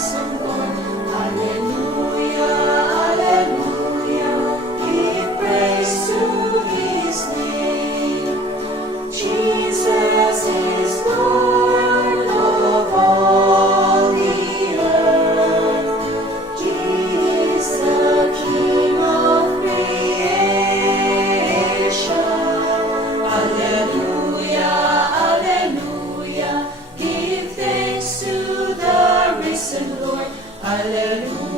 risen Lord. Alleluia, alleluia, give praise to his name. Jesus is Lord of all the earth. He is the King of creation. Alleluia, alleluia, give thanks to the risen Lord. Alleluia.